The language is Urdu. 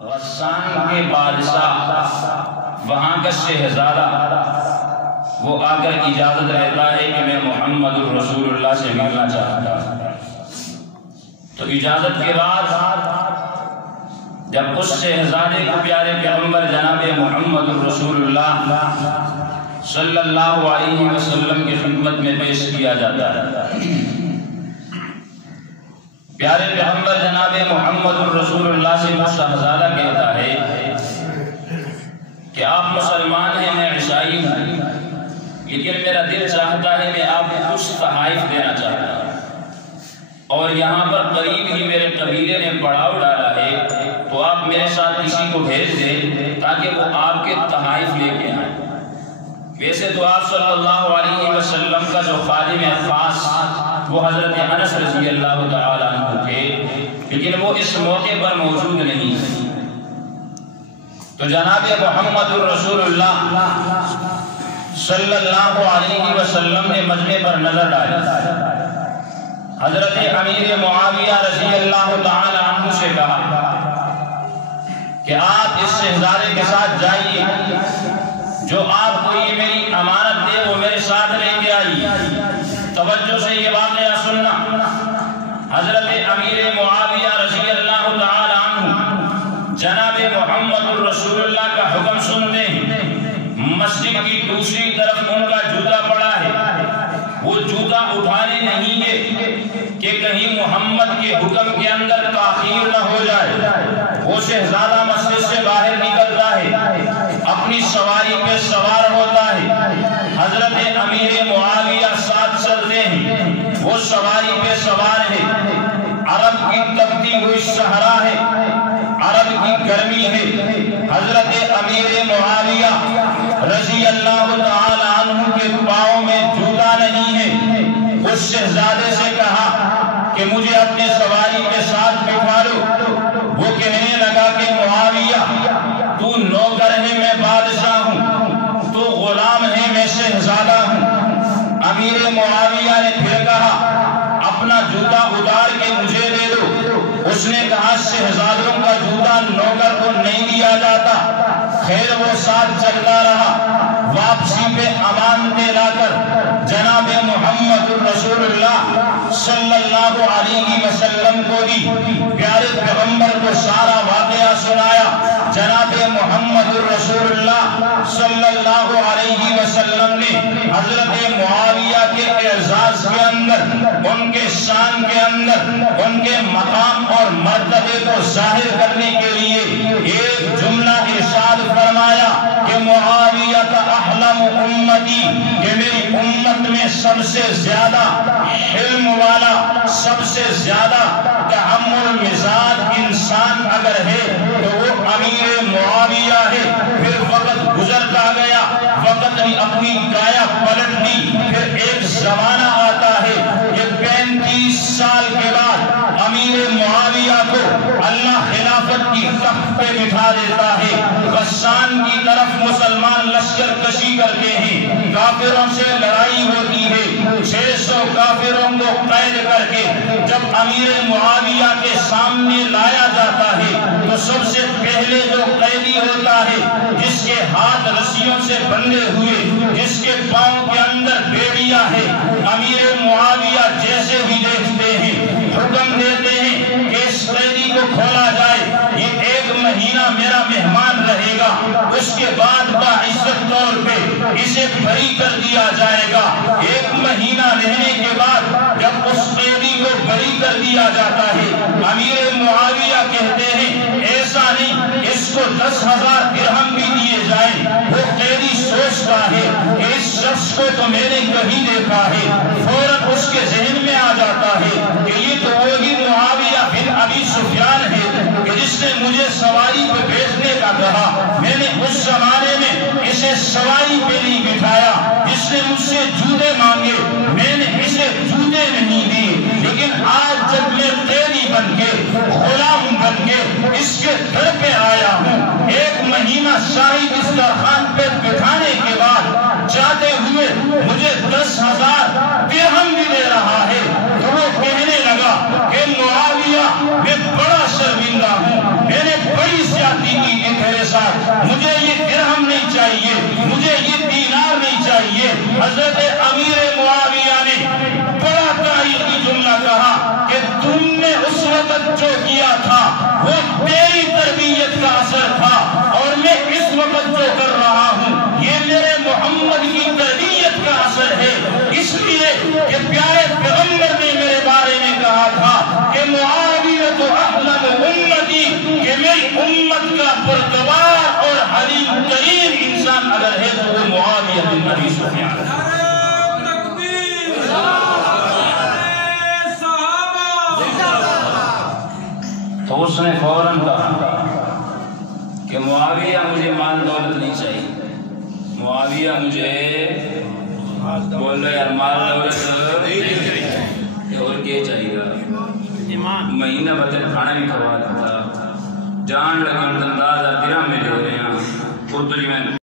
غسان کے بادشاہ وہاں کا شہزادہ وہ آ کر اجازت رہتا ہے کہ میں محمد الرسول اللہ سے ملنا چاہتا ہوں. تو اجازت کے بعد جب اس شہزادے کو پیارے پیغمبر جناب محمد الرسول اللہ صلی اللہ علیہ وسلم کی خدمت میں پیش کیا جاتا ہے، پیارے پیغمبر جناب محمد الرسول اللہ سے وہ شہزادہ کہتا ہے کہ آپ مسلمان ہیں، میں عیسائی ہوں، لیکن میرا دل چاہتا ہے میں آپ کو کچھ تحائف دینا چاہتا ہوں، اور یہاں پر قریب ہی میرے قبیلے نے پڑاؤ ڈالا ہے، تو آپ میرے ساتھ کسی کو بھیج دیں تاکہ وہ آپ کے تحائف لے کے آئیں. ویسے تو آپ صلی اللہ علیہ وسلم کا جو خادم خاص وہ حضرت انس رضی اللہ تعالیٰ عنہ تھے، لیکن وہ اس موقع پر موجود نہیں. تو جناب محمد الرسول اللہ صلی اللہ علیہ وسلم نے مجمع پر نظر ڈالی. حضرت امیر معاویہ رضی اللہ تعالیٰ عنہ سے کہا کہ آپ اس شہزادے کے ساتھ جائیے، جو آپ کو یہ میری امانت دے وہ میرے ساتھ لے کے آئی. توجہ سے یہ واقعہ سننا. حضرت امیر معاویہ رضی اللہ تعالی عنہ جناب محمد الرسول اللہ کا حکم سنتے ہیں. مسجد کی دوسری طرف ان کا جوتا پڑا ہے، وہ جوتا اٹھانے نہیں ہے کہ کہیں محمد کے حکم کے اندر تاخیر نہ ہو جائے. وہ شہزادہ مسجد سے باہر نکلتا ہے، اپنی سواری پہ سوار ہوتا ہے. حضرت امیر معاویہ ساتھ چلتے ہیں، وہ سواری پہ سوار ہے. عرب کی تپتی ہوئی صحرا ہے، عرب کی گرمی ہے. حضرت امیر معاویہ رضی اللہ تعالی عنہ کے پاؤں میں جوتا نہیں ہے. اس شہزادے سے کہا کہ مجھے اپنے سواری کے ساتھ بٹھا لو. وہ کہنے لگا کہ معاویہ تو نوکر ہے، میں بادشاہ ہوں، تو غلام ہے، میں شہزادہ ہوں. امیر معاویہ نے پھر کہا اپنا جوتا اتار کے مجھے دے دو. اس نے کہا شہزادوں کا جوتا نوکر کو نہیں دیا جاتا. خیر وہ ساتھ چلتا رہا. واپسی پہ امانتیں لا کر جناب محمد الرسول اللہ صلی اللہ علیہ وسلم کو دی. پیارے پیغمبر کو سارا واقعہ سنایا. جناب محمد الرسول اللہ صلی اللہ علیہ وسلم نے حضرت معاویہ کے اعزاز کے اندر، ان کے شان کے اندر، ان کے مقام اور مرتبے کو ظاہر کرنے کے لیے ایک جملہ ارشاد فرمایا کہ معاویہ کا احلم امتی، کہ میری امت میں سب سے زیادہ حلم والا، سب سے زیادہ تحمل مزاج انسان اگر ہے تو وہ امیر معاویہ ہے. پھر وقت گزرتا گیا، وقت نے اپنی کایا پلٹ دی. پھر ایک زمانہ آتا ہے کہ 35 سال کے بعد امیر معاویہ کو اللہ خلافت کی تخت پہ بٹھا دیتا ہے. غسان کی طرف مسلمان لشکر کشی کرتے ہیں، کافروں سے لڑائی ہوتی ہے. 600 کافروں کو قید کر کے جب امیر معاویہ کے سامنے لایا جاتا ہے تو سب سے پہلے جو قیدی ہوتا ہے، جس کے ہاتھ رسیوں سے بندھے ہوئے، جس کے پاؤں کے اندر بیڑیاں ہے، امیر معاویہ جیسے ہی دیکھتے ہیں حکم دیتے ہیں کہ اس قیدی کو کھولا جائے، یہ 1 مہینہ میرا مہمان رہے گا، اس کے بعد باعزت طور پہ اسے بری کر دیا جائے گا. 1 مہینہ رہنے کے بعد جب اس قیدی کو بری کر دیا جاتا ہے، امیر معاویہ کہتے ہیں ایسا نہیں، اس کو 10,000 درہم بھی دیے جائیں. وہ قیدی سوچتا ہے کہ اس شخص کو تو میں نے کہیں دیکھا ہے. فوراً اس کے ذہن میں آ جاتا ہے کہ یہ تو وہی معاویہ بن ابی سفیان ہے کہ جس نے مجھے سواری پہ بیٹھنے کا کہا. میں نے اس زمانے میں اسے سواری پہ نہیں بٹھایا. جس نے مجھ سے جوتے مانگے میں نے اسے جوتے نہیں دیے. لیکن آج جب میں قیدی بن کے، غلام بن کے اس کے گھر پہ آیا ہوں، 1 مہینہ شاہی دسترخوان پہ بٹھانے کے بعد جاتے ہوئے مجھے 10,000 درہم بھی دے رہا ہے، تو وہ کہنے لگا کہ معاویہ میں بڑا شرمندہ ہوں، میں نے بڑی زیادہ اس نے فوراً کہا کہ معاویہ مجھے مال دولت نہیں چاہیے، معاویہ مجھے بول رہے یار مال دولت نہیں چاہیے، اور کیا چاہیے گا؟ مہینہ بچے کھانا بھی کھوا دیتا، جان لگن انداز درہم میں دے رہے ہیں اردو میں